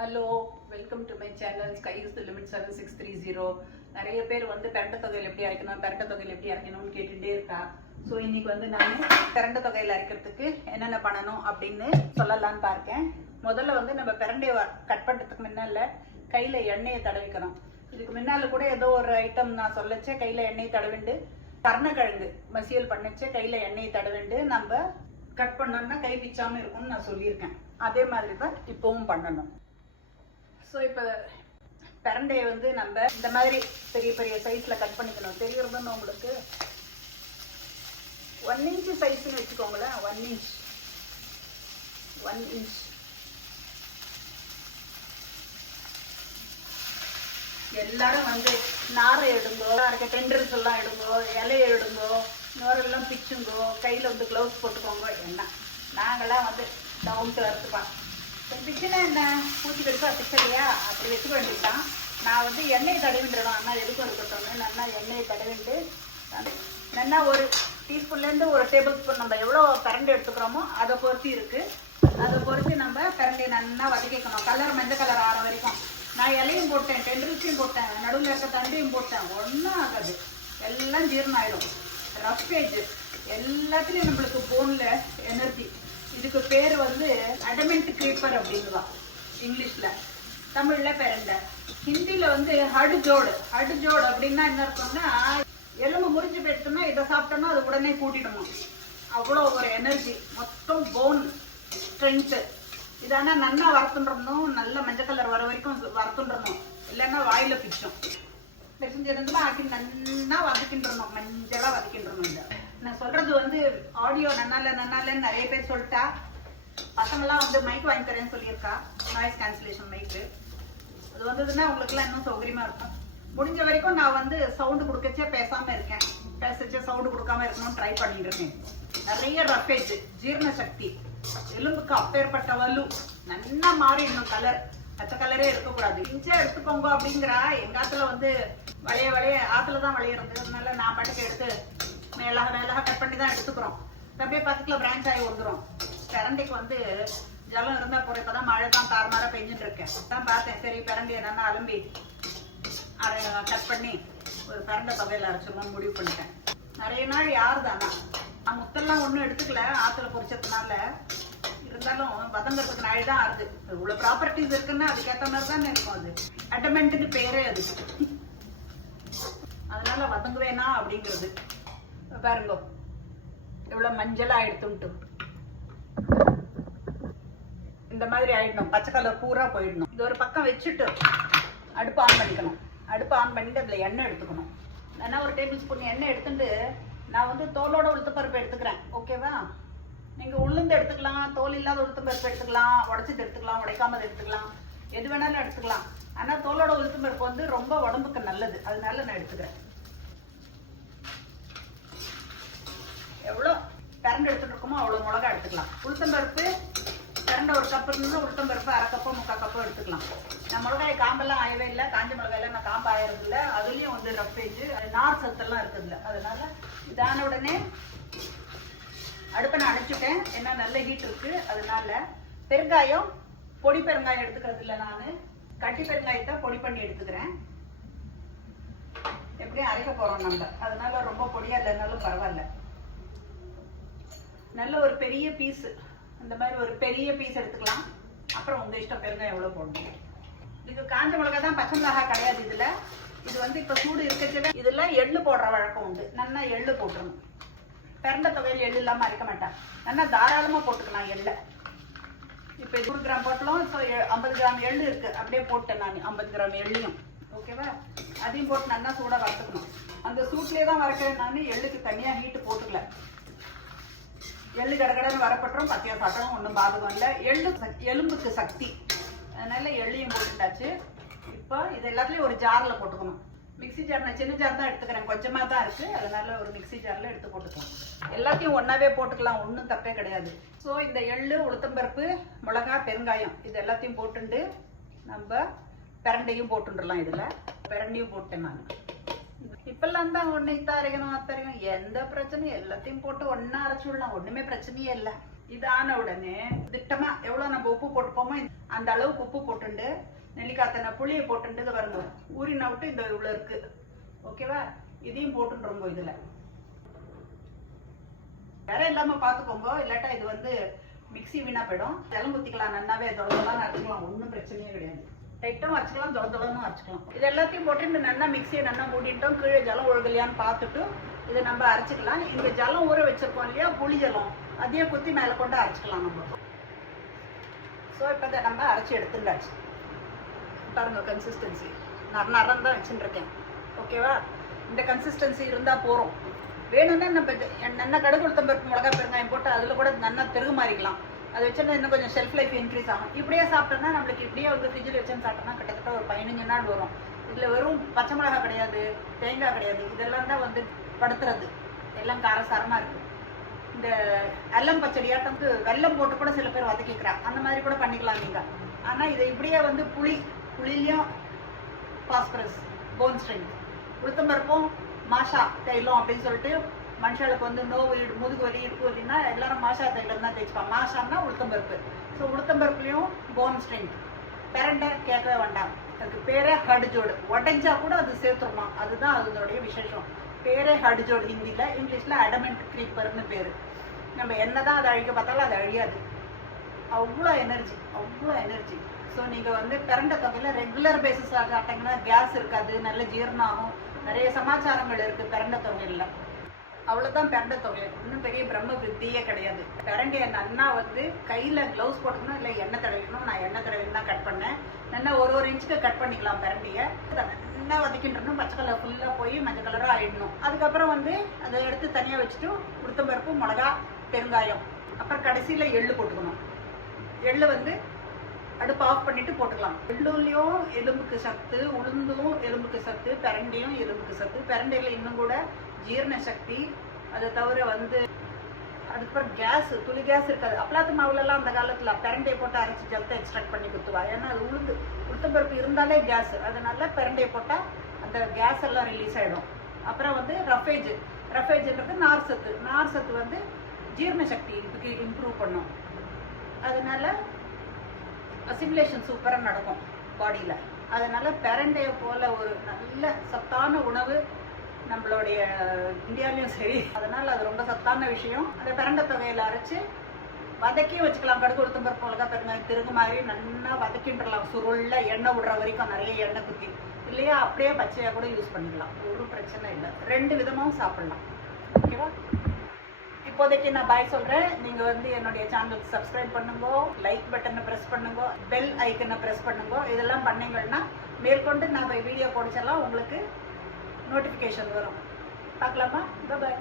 Hello welcome to my channel sky is the limit seven six three zero நிறைய பேர் வந்து பெரண்ட தொகையில் எப்படி அரைக்கணும் பெரண்ட தொகையில் எப்படி அரைக்கணும்னு கேட்டுகிட்டே இருக்கா? ஸோ இன்னைக்கு வந்து நான் பெரண்ட தொகையில் அரைக்கிறதுக்கு என்னென்ன பண்ணணும் அப்படின்னு சொல்லலாம்னு பார்க்கேன். முதல்ல வந்து நம்ம பெரண்டையை கட் பண்ணுறதுக்கு முன்னால கையில் எண்ணெயை தடவிக்கணும். இதுக்கு முன்னால கூட ஏதோ ஒரு ஐட்டம் நான் சொல்லச்சே கையில் எண்ணெய் தடவிண்டு கருணக்கிழங்கு மசியல் பண்ணச்சே கையில் எண்ணெய் தடவிண்டு நம்ம கட் பண்ணோம்னா கை பிச்சாமல் இருக்கும்னு நான் சொல்லியிருக்கேன். அதே மாதிரி தான் இப்போவும் பண்ணணும். ஸோ இப்போ பிரண்டையை வந்து நம்ம இந்த மாதிரி பெரிய பெரிய சைஸில் கட் பண்ணிக்கணும். தெரியறதுன்னு உங்களுக்கு ஒன் இன்ச் சைஸ்ன்னு வச்சுக்கோங்களேன். ஒன் இன்ச் ஒன் இன்ச் எல்லாரும் வந்து நாரை எடுங்கோ இருக்க டெண்டர்ஸ் எல்லாம் எடுங்கோ இலையை எடுங்கோ நோரெல்லாம் பிச்சுங்கோ கையில் வந்து க்ளவுஸ் போட்டுக்கோங்க. என்ன? நாங்களாம் வந்து டவுன் டு அறுத்துப்பா இந்த என்ன பூச்சி கடிப்பா பிச்சலையா? அப்படி எடுத்துக்க வேண்டியதான் நான் வந்து எண்ணெய் தடவிண்டுறோம் அண்ணா எதுக்கும் இருக்கட்டும் நல்லா எண்ணெயை தடவிண்டு நல்லா ஒரு டீஸ்பூன்லேருந்து ஒரு டேபிள் ஸ்பூன் நம்ம எவ்வளோ கரண்டி எடுத்துக்கிறோமோ அதை பொறுத்து இருக்குது அதை பொறுத்து நம்ம கரண்டை நல்லா வதக்கிக்கணும். கலர் மஞ்சள் கலர் ஆற வரைக்கும். நான் இலையும் போட்டேன் டெண்டரிச்சியும் போட்டேன் நடுவில் இருக்க தண்டையும் போட்டேன். ஒன்றும் ஆகாது. எல்லாம் ஜீரணம் ஆயிடும். ரஃபேஜ் எல்லாத்துலேயும் நம்மளுக்கு போனில் எனர்ஜி இதுக்கு பேர் வந்து அடமெண்ட் கிரீப்பர் அப்படின்னுவா இங்கிலீஷில். தமிழில் பெரண்டை ஹிந்தியில் வந்து ஹடு ஜோடு ஹடு ஜோடு அப்படின்னா என்ன இருக்கும்னா எலும்பு முறிஞ்சு போயிடுச்சுன்னா இதை சாப்பிட்டோம்னா அது உடனே கூட்டிடுமா? அவ்வளோ ஒரு எனர்ஜி மொத்தம் போன் ஸ்ட்ரென்த்து இதானா நல்லா வறுத்துன்றணும் நல்ல மஞ்சள் கலர் வர வரைக்கும் வறுத்துன்றணும் இல்லைன்னா வாயில பிச்சும். பிரிஞ்சிருந்தா ஆக்கி நன்னா வதக்கின்றணும் மஞ்சளாக வதக்கின்றணும் இந்த சொல்றது வந்து ஆடியோ நன்னால நன்னாலன்னு நிறைய பேர் சொல்லிட்டா. பசங்களாம் வந்து மைக் வாங்கி தரேன்னு சொல்லியிருக்கா. நாய்ஸ் கேன்சலேஷன் மைக்கு அது வந்ததுன்னா உங்களுக்குலாம் இன்னும் சௌகரியமா இருக்கும். முடிஞ்ச வரைக்கும் நான் வந்து சவுண்டு கொடுக்கச்சே பேசாம இருக்கேன். பேசச்சே சவுண்டு கொடுக்காம இருக்கணும்னு ட்ரை பண்ணிட்டு இருக்கேன். நிறைய ரஃபேஜ் ஜீரண சக்தி எலும்புக்கு அப்பேற்பட்ட வலு நல்லா மாறிடணும் கலர் பச்சை கலரே இருக்கக்கூடாது. இன்ச்சா எடுத்துக்கோங்க அப்படிங்கிறா. எங்க ஆத்துல வந்து வளைய வளைய ஆத்துல தான் வளையிறது. அதனால நான் பாட்டுக்கு எடுத்து மேலாக மேலாக கட் பண்ணி தான் எடுத்துக்கிறோம். அப்படியே பக்கத்துல பிரான்ச் ஆகி வந்துடும் பிரண்டைக்கு வந்து ஜலம் இருந்தா இப்போ தான் மழை தான் தாறுமாறா பெஞ்சுட்டு இருக்கேன் தான் பார்த்தேன். சரி பிரண்டி என்னன்னா அலம்பி அதை கட் பண்ணி ஒரு பரண்டை தொகையில் அரைச்சிடலாம் முடிவு பண்ணிட்டேன். நிறைய நாள் யார் தானா நான் முத்தெல்லாம் ஒன்றும் எடுத்துக்கல. ஆற்றுல பொறிச்சதுனால இருந்தாலும் வதங்கிறதுக்கு நாள் தான் ஆகுது இவ்வளோ ப்ராப்பர்ட்டிஸ் இருக்குன்னா அதுக்கேற்ற மாதிரி தானே இருக்கும் அது. அட்டமெண்ட்டுன்னு பேரே அது. அதனால வதங்குவேனா அப்படிங்கிறது. பாருங்க. எவ்வளவு மஞ்சளாக எடுத்துட்டு இந்த மாதிரி ஆயிடணும். பச்சை கலர் பூரா போயிடணும். இது ஒரு பக்கம் வச்சுட்டு அடுப்பு ஆன் பண்ணிக்கணும். அடுப்பு ஆன் பண்ணிட்டு அதில் எண்ணெய் எடுத்துக்கணும். ஏன்னா ஒரு டேபிள் ஸ்பூன் எண்ணெய் எடுத்துட்டு நான் வந்து தோலோட உளுத்து பருப்பு எடுத்துக்கிறேன். ஓகேவா? நீங்கள் உளுந்து எடுத்துக்கலாம் தோல் இல்லாத உளுத்த பருப்பு எடுத்துக்கலாம் உடச்சிட்டு எடுத்துக்கலாம் உடைக்காமது எடுத்துக்கலாம் எது வேணாலும் எடுத்துக்கலாம். ஆனால் தோலோட உளுத்து பருப்பு வந்து ரொம்ப உடம்புக்கு நல்லது. அதனால நான் எடுத்துக்கிறேன். எவ்வளோ பிறண்டு எடுத்துட்டு இருக்கோமோ அவ்வளோ மிளகா எடுத்துக்கலாம். உளுத்தம்பருப்பு கரண்ட் ஒரு கப் இருந்தால் உளுத்தம்பருப்பு அரை கப்போ முக்கால் கப்போ எடுத்துக்கலாம். நான் மிளகாய் காம்பெல்லாம் ஆயவே இல்லை. காஞ்ச மிளகாயெல்லாம் நான் காம்பு ஆயிரது இல்லை அதுலேயும் வந்து ரஃபேஜ் நார் சத்தெல்லாம் இருக்குதுல்ல. அதனால இதான உடனே அடுப்பை நான் அணைச்சிட்டேன். ஏன்னா நல்ல ஹீட் இருக்கு. அதனால பெருங்காயம் பொடி பெருங்காயம் எடுத்துக்கிறது இல்லை நான். கட்டி பெருங்காயத்தை பொடி பண்ணி எடுத்துக்கிறேன். எப்படியும் அரைக்க போறோம் நம்ம. அதனால ரொம்ப பொடியாக இல்லைனாலும் பரவாயில்ல. நல்ல ஒரு பெரிய பீஸ் இந்த மாதிரி ஒரு பெரிய பீஸ் எடுத்துக்கலாம். அப்புறம் உங்க இஷ்டம் பெருங்காயம் எவ்வளவு போடணும். இது காஞ்ச மிளகாய் தான் பச்சை மிளகாய் கிடையாது இதுல. இது வந்து இப்ப சூடு இருக்கச்சவே இதெல்லாம் எள்ளு போடுற வழக்கம் உண்டு. நல்லா எள்ளு போட்டுருணும் பிறந்த தொகையில் எள்ளு இல்லாம அரைக்க மாட்டேன். நல்லா தாராளமா போட்டுக்கலாம் எள்ளை. இப்போ இது நூறு கிராம் போட்டலாம் ஸோ ஐம்பது கிராம் எள்ளு இருக்கு. அப்படியே போட்டேன் நான் ஐம்பது கிராம் எள்ளையும். ஓகேவா? அதையும் போட்டு நல்லா சூடாக வறுத்துக்கணும். அந்த சூட்லேயே தான் வறுக்கிறேன் நான். எள்ளுக்கு தனியாக ஹீட்டு போட்டுக்கல. எள்ளு கடகடன்னு வரப்பட்டுரும் பத்தியா சாப்பிட்டோம் ஒன்றும் பாதகம் இல்லை. எள்ளு எலும்புக்கு சக்தி. அதனால எள்ளையும் போட்டுட்டாச்சு. இப்போ இது எல்லாத்துலேயும் ஒரு ஜாரில் போட்டுக்கணும். மிக்ஸி ஜார் நான் சின்ன ஜார் தான் எடுத்துக்கிறேன். கொஞ்சமாக தான் இருக்குது அதனால ஒரு மிக்ஸி ஜாரில் எடுத்து போட்டுக்கலாம். எல்லாத்தையும் ஒன்றாவே போட்டுக்கலாம். ஒன்றும் தப்பே கிடையாது. ஸோ இந்த எள்ளு உளுத்தம்பருப்பு மிளகா பெருங்காயம் இது எல்லாத்தையும் போட்டுண்டு நம்ம பிரண்டையும் போட்டுடலாம் இதில். பிரண்டையும் போட்டேன் நான். இப்பெல்லாம் தான் ஒன்று இத்த அரைக்கணும் அத்த எந்த பிரச்சனையும் எல்லாத்தையும் போட்டு ஒன்னா அரைச்சுடலாம் விடலாம். பிரச்சனையே இல்லை. இது உடனே திட்டமா எவ்வளவு நம்ம உப்பு போட்டுப்போமோ அந்த அளவுக்கு உப்பு போட்டுண்டு நெல்லிக்காத்தனை புளியை போட்டுண்டு இது பாருங்க. ஊறின விட்டு இந்த இவ்வளவு இருக்கு. ஓகேவா இதையும் போட்டுன்றோங்க இதுல. வேற இல்லாம பாத்துக்கோங்க. இல்லாட்டா இது வந்து மிக்ஸி வீணா போயிடும். ஜலம் குத்திக்கலாம். நன்னாவே தொடர்ந்தெல்லாம் அரைச்சிக்கலாம். ஒன்றும் பிரச்சனையே கிடையாது. டைட்டும் அரைச்சிக்கலாம் தொடர்ந்தெல்லாம் அரைச்சிக்கலாம் இது எல்லாத்தையும் போட்டு நல்லா மிக்ஸியை நல்லா மூடிட்டோம். கீழே ஜலம் ஒழுகலையான்னு பார்த்துட்டு இதை நம்ம அரைச்சிக்கலாம். இங்கே ஜலம் ஊற வச்சிருக்கோம் இல்லையா? புளி ஜலம். அதையே குத்தி மேலே கொண்டு அரைச்சிக்கலாம் நம்ம. ஸோ இப்போ இதை நம்ம அரைச்சி எடுத்துட்டாச்சு. பாருங்க கன்சிஸ்டன்சி நர நரம் தான் இருக்கேன் ஓகேவா இந்த கன்சிஸ்டன்சி இருந்தால் போகிறோம் வேணும்னா நம்ம இது கடுகு உளுத்தம்பருப்பு மிளகா பெருங்காயம் போட்டு அதில் கூட நல்லா தெருகு மாறிக்கலாம். அதை வச்சுருந்தா இன்னும் கொஞ்சம் ஷெல்ஃப் லைஃப் இன்க்ரீஸ் ஆகும். இப்படியே சாப்பிட்டோம்னா நம்மளுக்கு இப்படியே வந்து ஃப்ரிட்ஜில் வச்சுன்னு சாப்பிட்டோம்னா கிட்டத்தட்ட ஒரு பதினஞ்சு நாள் வரும். இதில் வெறும் பச்சை மிளகாய் கிடையாது தேங்காய் கிடையாது. இதெல்லாம் தான் வந்து படுத்துறது. எல்லாம் காரசாரமாக இருக்கு. இந்த அல்லம் பச்சடியாட்டம்க்கு வெல்லம் போட்டு கூட சில பேர் வதக்கிக்கிறாங்க அந்த மாதிரி கூட பண்ணிக்கலாம் நீங்கள் ஆனால் இதை இப்படியே வந்து புளி புளிலையும் பாஸ்பரஸ் போன் ஸ்ட்ரென்த் உளுத்தம்பருப்பும் மாஷா தைலம் அப்படின்னு சொல்லிட்டு மனுஷங்களுக்கு வந்து நோவு முதுகு வலி இடுப்பு வலின்னா எல்லாரும் மாஷா தைலம் தான் தேய்ச்சிப்பாங்க. மாஷான்னா உளுத்தம்பருப்பு ஸோ உளுத்தம்பருப்புலையும் போன் ஸ்ட்ரென்த் பெரண்டை கேட்கவே வேண்டாம். அதுக்கு பேரே ஹடுஜோடு. உடஞ்சா கூட அது சேர்த்துருமா? அதுதான் அதனுடைய விசேஷம். பேரே ஹடுஜோடு ஹிந்தியில் இங்கிலீஷில் அடமெண்ட் க்ரீப்பர்னு பேர். நம்ம என்னதான் அதை அழிக்க பார்த்தாலும் அது அழியாது. அவ்வளோ எனர்ஜி அவ்வளோ எனர்ஜி ஸோ நீங்கள் வந்து பிறண்ட தொகையில் ரெகுலர் பேசிஸ் ஆகிட்டாங்கன்னா கேஸ் இருக்காது நல்ல ஜீரணம் ஆகும். நிறைய சமாச்சாரங்கள் இருக்குது பிறண்ட தொகையில். அவ்வளோதான் பிறண்ட தொகை. இன்னும் பெரிய பிரம்ம வித்தியே கிடையாது. பிறண்ட என் அண்ணா வந்து கையில் க்ளவுஸ் போட்டுக்கணும் இல்லை எண்ணெய் தடவிக்கணும். நான் எண்ணெய் தடவின்னு தான் கட் பண்ணேன். நல்லா ஒரு ஒரு இன்ச்சுக்கு கட் பண்ணிக்கலாம் பிறண்டியை. நல்லா வதக்கின்றணும். பச்சை கலர் ஃபுல்லாக போய் மஞ்சள் கலராக ஆயிடணும். அதுக்கப்புறம் வந்து அதை எடுத்து தனியாக வச்சுட்டு உளுத்தம்பருப்பு மிளகா பெருங்காயம். அப்புறம் கடைசியில் எள்ளு போட்டுக்கணும். எள்ளு வந்து அடுப்பு ஆஃப் பண்ணிட்டு போட்டுக்கலாம். எள்ளுலையும் எலும்புக்கு சத்து உளுந்தும் எலும்புக்கு சத்து பிரண்டையும் எலும்புக்கு சத்து. பிரண்டையில் இன்னும் கூட ஜீரண சக்தி அதை தவிர வந்து அதுக்கப்புறம் கேஸ் துளி கேஸ் இருக்காது. அப்பளாத்து மாவுலலாம் அந்த காலத்தில் பெரண்டையை போட்டு அரைச்சி ஜலத்தை எக்ஸ்ட்ராக்ட் பண்ணி குத்துவா. ஏன்னா அது உளுந்து உளுத்தம்பருப்பு இருந்தாலே கேஸ் அதனால பெரண்டையை போட்டால் அந்த கேஸ் எல்லாம் ரிலீஸ் ஆகிடும் அப்புறம் வந்து ரஃபேஜ் ரஃபேஜ்ன்றது நார் சத்து. நார் சத்து வந்து ஜீரண சக்தி இதுக்கு இம்ப்ரூவ் பண்ணும். அதனால அசிமுலேஷன் சூப்பராக நடக்கும் பாடியில் அதனால பெரண்டையை போல ஒரு நல்ல சத்தான உணவு நம்மளுடைய இந்தியாலையும் சரி. அதனால் அது ரொம்ப சத்தான விஷயம். அதை பிறண்ட தொகையில் அரைச்சி வதக்கி வச்சுக்கலாம். கடுகு உளுத்தம் பருப்பு மிளகா பெருங்காயம் திருகு மாதிரி நல்லா வதக்கின்றலாம். சுருளில் எண்ணெய் விடுற வரைக்கும் நிறைய எண்ணெய் குத்தி. இல்லையா? அப்படியே பச்சையாக கூட யூஸ் பண்ணிக்கலாம். ஒரு பிரச்சனை இல்லை. ரெண்டு விதமாகவும் சாப்பிட்லாம். ஓகேவா? இப்போதைக்கு நான் பாய் சொல்கிறேன் நீங்கள் வந்து என்னுடைய சேனலுக்கு சப்ஸ்கிரைப் பண்ணுங்க. லைக் பட்டனை ப்ரெஸ் பண்ணுங்க. பெல் ஐக்கனை ப்ரெஸ் பண்ணுங்கோ. இதெல்லாம் பண்ணீங்கன்னா மேற்கொண்டு நான் வீடியோ போடிச்செல்லாம் உங்களுக்கு நோட்டிஃபிகேஷன் வரும். பார்க்கலாமா? பாய்